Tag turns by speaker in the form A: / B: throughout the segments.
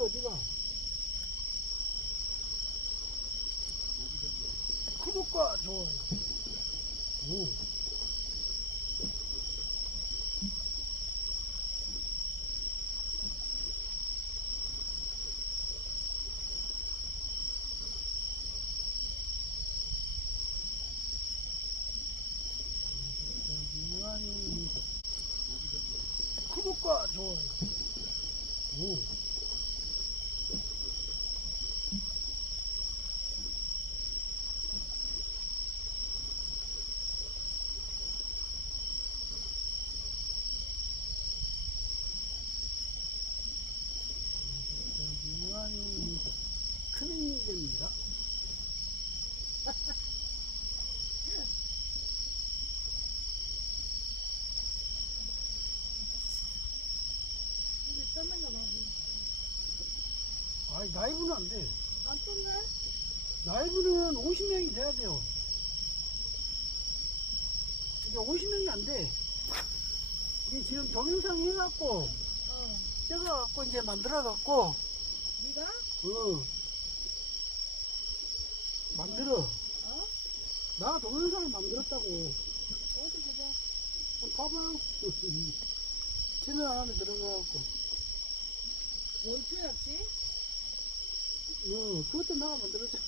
A: 어디 어디가? 구독과 좋아요. 오. 구독과 좋아요. 오. 좋아요. 큰.
B: 근데 떴는 거 봐.
A: 아니, 라이브는 안 돼.
B: 안 떴네?
A: 라이브는 50명이 돼야 돼요. 근데 50명이 안 돼. 이게 지금 동영상 해갖고,
B: 어.
A: 찍어갖고 이제 만들어갖고,
B: 네가?
A: 어. 만들어.
B: 어?
A: 나 동영상을 만들었다고.
B: 어디 보자.
A: 한번 봐봐요. 채널 안에 들어가갖고.
B: 원투였지?
A: 어, 그것도 내가 만들었잖아.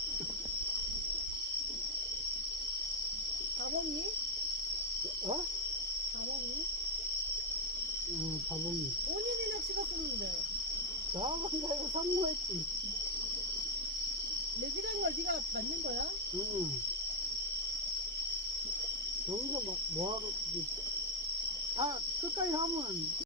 B: 바봉이?
A: 어?
B: 바봉이?
A: 어, 바봉이.
B: 본인이나 찍었었는데.
A: 나가 이거 상무했지.
B: 내 시간 걸 네가 만든 거야?
A: 응. 여기서 뭐, 뭐 하고, 다 끝까지 하면